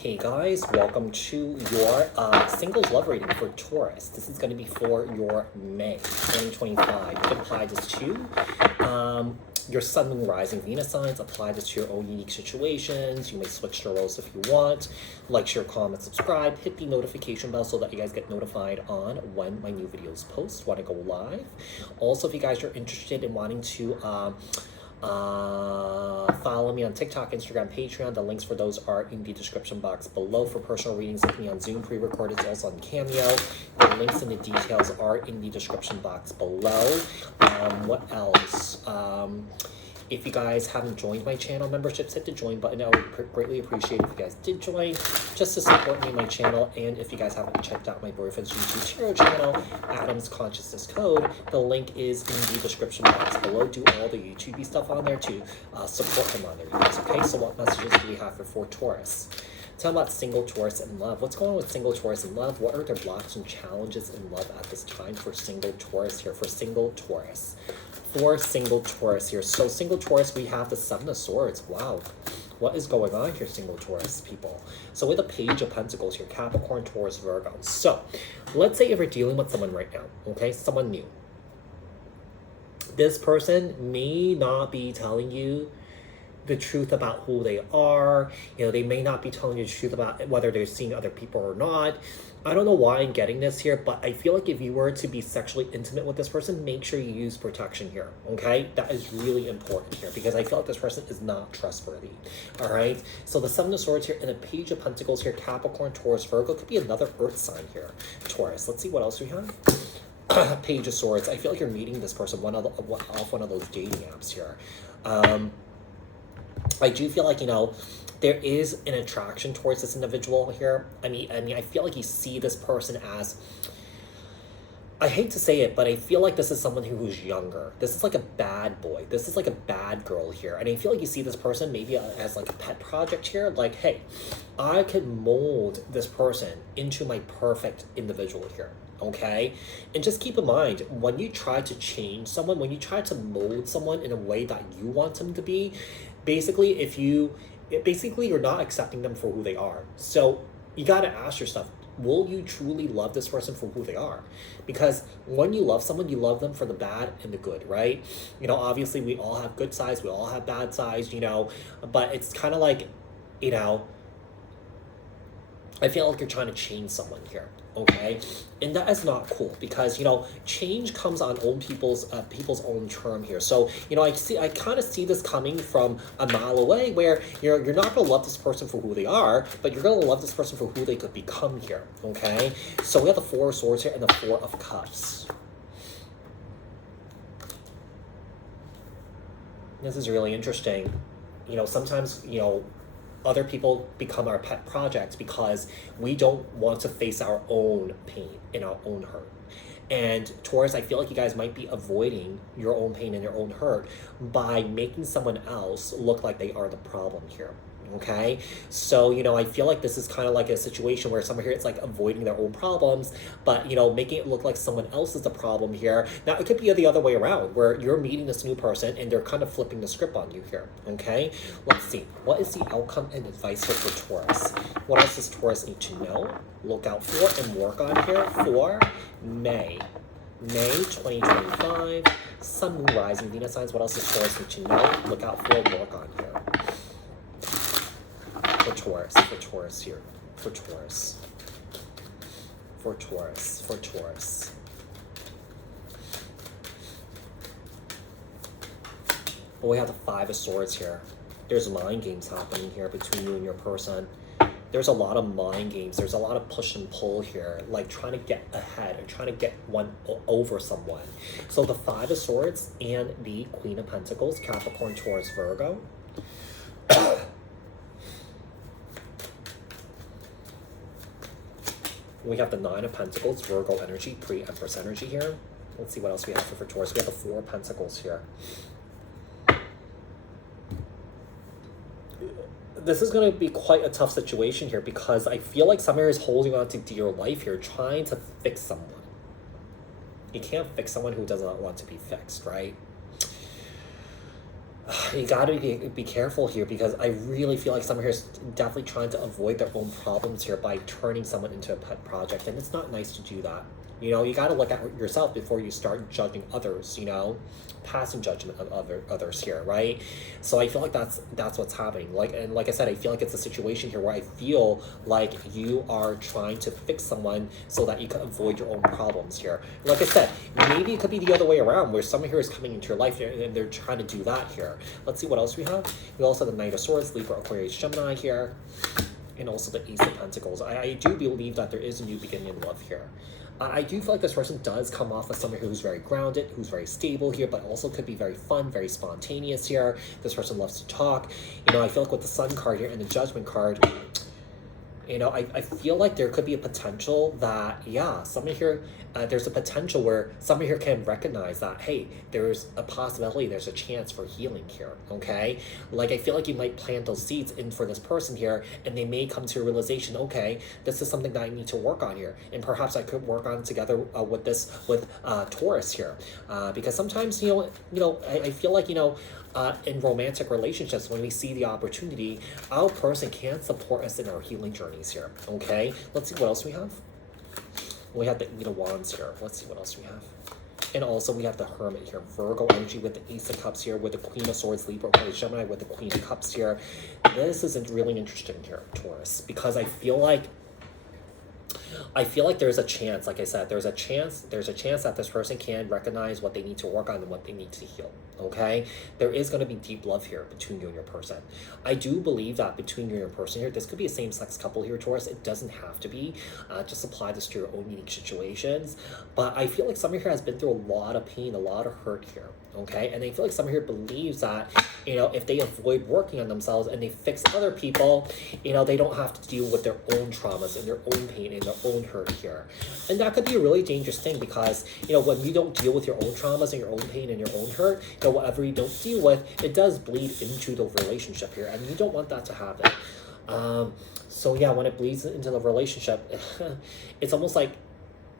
Hey guys, welcome to your singles love reading for Taurus. This is going to be for your May 2025. You can apply this to your Sun, Moon, Rising, Venus signs. Apply this to your own unique situations. You may switch the roles if you want. Like, share, comment, subscribe. Hit the notification bell so that you guys get notified on when my new videos post, when I go live. Also, if you guys are interested in wanting to follow me on TikTok, Instagram, Patreon. The links for those are in the description box below. For personal readings with me on Zoom, pre-recorded, also on Cameo. The links and the details are in the description box below. What else? If you guys haven't joined my channel memberships, hit the join button. I would greatly appreciate it if you guys did join, just to support me and my channel. And if you guys haven't checked out my boyfriend's YouTube tarot channel, Adam's Consciousness Code, the link is in the description box below. Do all the YouTube stuff on there to support him on there, you guys. Okay, so what messages do we have for Taurus? Tell about single Taurus in love. What's going on with single Taurus in love? What are their blocks and challenges in love at this time for single Taurus here? For single Taurus. For single Taurus here. So single Taurus, we have the Seven of Swords. Wow. What is going on here, single Taurus people? So with the Page of Pentacles here, Capricorn, Taurus, Virgo. So let's say if you're dealing with someone right now, okay? Someone new. This person may not be telling you the truth about who they are. You know, they may not be telling you the truth about whether they're seeing other people or not. I don't know why I'm getting this here, but I feel like if you were to be sexually intimate with this person, make sure you use protection here, okay? That is really important here because I feel like this person is not trustworthy, all right? So the Seven of Swords here and the Page of Pentacles here, Capricorn, Taurus, Virgo, could be another earth sign here, Taurus. Let's see what else we have. Page of Swords. I feel like you're meeting this person off one of those dating apps here. I do feel like, you know, there is an attraction towards this individual here. I mean, I feel like you see this person as, I hate to say it, but I feel like this is someone who's younger. This is like a bad boy. This is like a bad girl here. And I feel like you see this person maybe as like a pet project here. Like, hey, I could mold this person into my perfect individual here. Okay, and just keep in mind, when you try to change someone, when you try to mold someone in a way that you want them to be, basically you're not accepting them for who they are. So you got to ask yourself, will you truly love this person for who they are? Because when you love someone, you love them for the bad and the good, right? You know, obviously we all have good sides, we all have bad sides, you know, but it's kind of like, you know, I feel like you're trying to change someone here, okay? And that is not cool because, you know, change comes on people's own term here. So, you know, I kind of see this coming from a mile away where you're not going to love this person for who they are, but you're going to love this person for who they could become here, okay? So we have the Four of Swords here and the Four of Cups. This is really interesting. You know, sometimes, you know, other people become our pet projects because we don't want to face our own pain and our own hurt. And Taurus, I feel like you guys might be avoiding your own pain and your own hurt by making someone else look like they are the problem here. Okay, so, you know, I feel like this is kind of like a situation where someone here, it's like avoiding their own problems, but, you know, making it look like someone else is the problem here. Now, it could be the other way around, where you're meeting this new person and they're kind of flipping the script on you here. Okay, let's see. What is the outcome and advice here for Taurus? What else does Taurus need to know, look out for, and work on here for May 2025? Sun, Moon, Rising, Venus signs. What else does Taurus need to know, look out for, and work on here? For Taurus here, for Taurus. But we have the Five of Swords here. There's mind games happening here between you and your person. There's a lot of mind games. There's a lot of push and pull here, like trying to get ahead or trying to get one over someone. So the Five of Swords and the Queen of Pentacles, Capricorn, Taurus, Virgo. We have the Nine of Pentacles, Virgo energy, pre-Empress energy here. Let's see what else we have for Taurus. We have the Four of Pentacles here. This is going to be quite a tough situation here because I feel like someone is holding on to dear life here, trying to fix someone. You can't fix someone who does not want to be fixed, right? You gotta be careful here, because I really feel like someone here is definitely trying to avoid their own problems here by turning someone into a pet project, and it's not nice to do that. You know, you gotta look at yourself before you start judging others, you know, passing judgment of others here, right? So I feel like that's what's happening. Like I said, I feel like it's a situation here where I feel like you are trying to fix someone so that you can avoid your own problems here. Like I said, maybe it could be the other way around, where someone here is coming into your life and they're trying to do that here. Let's see what else we have. We also have the Knight of Swords, Libra, Aquarius, Gemini here, and also the Ace of Pentacles. I do believe that there is a new beginning in love here. I do feel like this person does come off as someone who's very grounded, who's very stable here, but also could be very fun, very spontaneous here. This person loves to talk. You know, I feel like with the Sun card here and the Judgment card, you know, I feel like there could be a potential that, yeah, someone here, there's a potential where someone here can recognize that, hey, there's a possibility, there's a chance for healing here, okay? Like, I feel like you might plant those seeds in for this person here, and they may come to a realization, okay, this is something that I need to work on here, and perhaps I could work on together with Taurus here, because sometimes, you know, I feel like, you know, in romantic relationships, when we see the opportunity, our person can support us in our healing journeys here, okay? Let's see what else we have. We have the Eight of Wands here. Let's see what else we have. And also we have the Hermit here, Virgo energy with the Ace of Cups here, with the Queen of Swords, Libra, Gemini with the Queen of Cups here. This isn't really interesting here, Taurus, because I feel like there's a chance, like I said, there's a chance that this person can recognize what they need to work on and what they need to heal, okay? There is going to be deep love here between you and your person. I do believe that between you and your person here, this could be a same-sex couple here, Taurus. It doesn't have to be. Just apply this to your own unique situations. But I feel like someone here has been through a lot of pain, a lot of hurt here, okay? And I feel like someone here believes that, you know, if they avoid working on themselves and they fix other people, you know, they don't have to deal with their own traumas and their own pain and their own hurt here. And that could be a really dangerous thing, because, you know, when you don't deal with your own traumas and your own pain and your own hurt, you know, whatever you don't deal with, it does bleed into the relationship here, and you don't want that to happen. So yeah, when it bleeds into the relationship, it's almost like,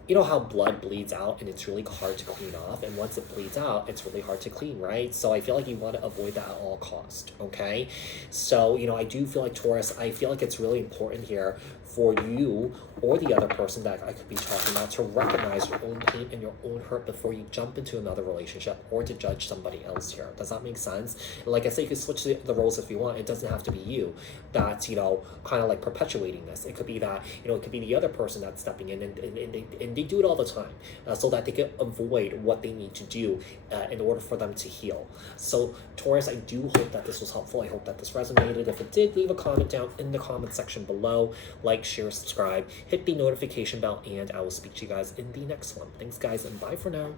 you know how blood bleeds out and it's really hard to clean off, and once it bleeds out, it's really hard to clean, right? So I feel like you want to avoid that at all cost, okay? So, you know, I do feel like, Taurus, I feel like it's really important here for you or the other person that I could be talking about to recognize your own pain and your own hurt before you jump into another relationship or to judge somebody else here. Does that make sense? And like I said, you can switch the roles if you want. It doesn't have to be you that's, you know, kind of like perpetuating this. It could be that, you know, it could be the other person that's stepping in, and they do it all the time, so that they can avoid what they need to do in order for them to heal. So, Taurus, I do hope that this was helpful. I hope that this resonated. If it did, leave a comment down in the comment section below. Like, share, subscribe, hit the notification bell, and I will speak to you guys in the next one. Thanks, guys, and bye for now.